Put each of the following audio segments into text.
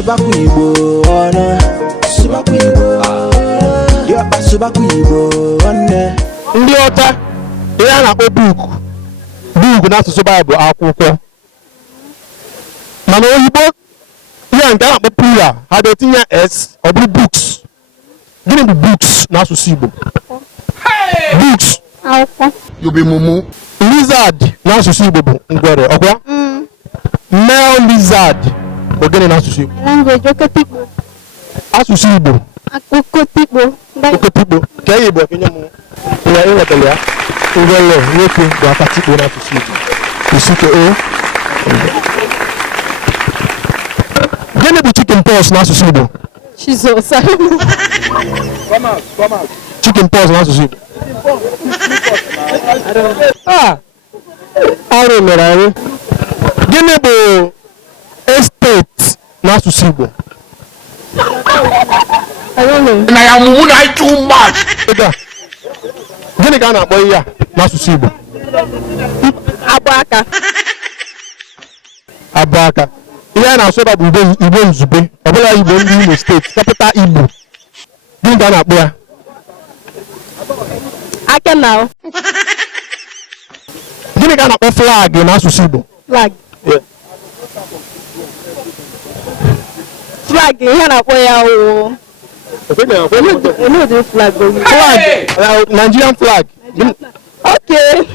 subaku Igbo ona subaku Igbo diokpa subaku Igbo one ndị ọcha ihe a na-akpọ book n'asụsụ Baịbụl akwụkwọ mana oyibo ihe nke a na-akpọ plural ha ga-etinye s ọ bụrụ books. Gịnị bụ books n'asụsụ Igbo? Books akwụkwọ. You be mumu. Lizard n'asụsụ Igbo bụ ngwere ọkwa? Male lizard bụ gịnị n'asụsụ Igbo? Language okotikpo. Asụsụ Igbo Okotikpo. okotikpo ka e Igbo kenye m ya ịnwetara ya ngwere nwoke bụ akatikpo n'asụsụ Igbo isike o. Gịnị bụ chicken pox n'asụsụ Igbo? Jesus. Chicken pox n'asụsụ Igbo. Arụ mere anyị. Gịnị bụ estate n'asụsụ Igbo? I don't know. Na ya mumu na too much. Gịnị ka a na-akpọ ihe a n'asụsụ Igbo? Abaka. Abụ aka. Ihe a na-asụ ebe bụ Igbo nzube ọbụla Igbo ndị Imo steeti kapịta Igbo. Gịnị ka a na-akpọ ya? Aka now. Gịnị ka a na-akpọ flag n'asụsụ Igbo? Flag. Yeah. Flag ihe na-akpọ ya o. Onye flag. Flag, Nigerian flag. Okay.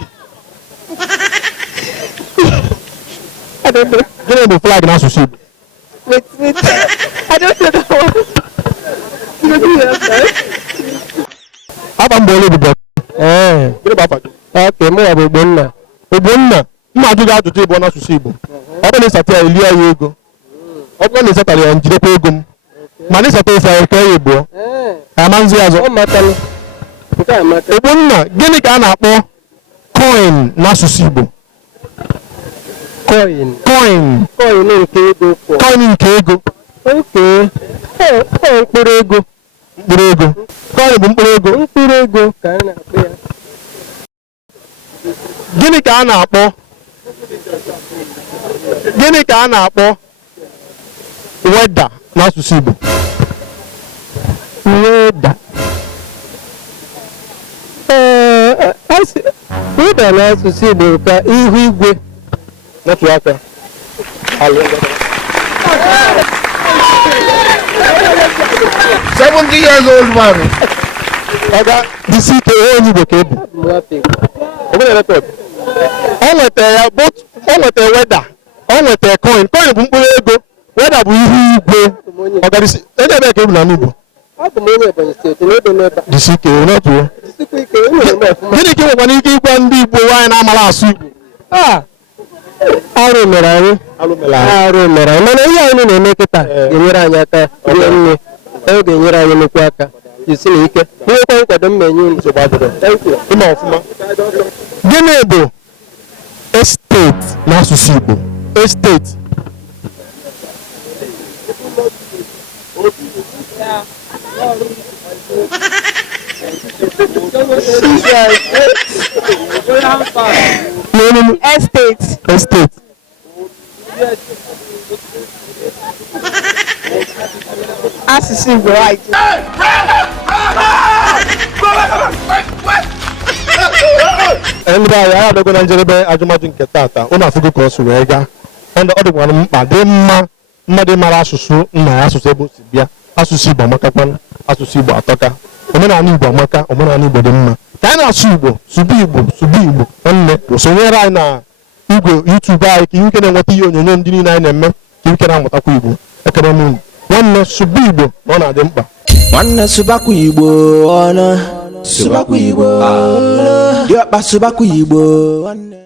I don't know. Gịnị bụ flag n'asụsụ Igbo? Wait. I don't know that one. You do that. Afa mgbe ole bụ gịnị bụ afa gị? Okay, mụ bụ Ogbonna. Ogbonna, mma ajụ gị ajụjụ ịbụ n'asụsụ Igbo. Ọ bụrụ na ịsata ya elie ya ego. Ọ bụrụ na ịsatara ya njidekwa ego m. Ma na ịsata ịsa ya ka ya ebuo. Ama nzi azụ. Ogbonna, gịnị ka a na-akpọ coin n'asụsụ Igbo? Coin nke ego. Coin nke ego. Okay. Mkpụrụ ego. Coin bụ mkpụrụ ego. Mkpụrụ ego ka a na-akpọ ya. Gịnị ka a na-akpọ weather n'asụsụ Igbo? Weather n'asụsụ Igbo ka ihu igwe. Netụ aka. 70 years old man. Oga, disi ike onye Igbo ka ebu. O nwetara ya o nwetara weather, o nwetara coin. Coin bụ mkpụrụ ego, weather bụ ihu igwe. Ọgarisi, onye ebe ka ebu na Igbo? Disi ike netụ. Gịnị ka ị nwekwana ike ịgwa ndị Igbo nwaanyị na-amara asụ Igbo? Arụ mere anyị. Mana ihe anyị na-eme kịta ga-enyere anyị aka rie nne. Ọ ga-enyere anyị nnukwu aka. Isi na ike. Nwekwa nkwado mmenye unu. Ịma ọfụma. Gịnị bụ estate n'asụsụ Igbo? Estate. Estate. Asụsụ Igbo right. Ndị agha adọgo na njedebe ajụmajụ nke tata ụnụ afụgo ka ọ si wee gaa. Ọ dịkwara mkpa dị mma mmadụ mara asụsụ nna ya asụsụ ebe o si bịa. Asụsụ Igbo amakakwana, asụsụ Igbo atọka, omenala Igbo amaka, omenala Igbo dị mma. Ka anyị na-asụ Igbo, sụba Igbo nwanne sonyere anyị na igwe YouTube anyị ka ike na-enweta ihe onyonyo ndị niile anyị na-eme ka ike na-amụtakwa Igbo. Ekele m unu. Nwanne sụba Igbo na ọ na-adị mkpa. Nwanne subaku Igbo ona subaku Igbo diokpa subaku Igbo nwanne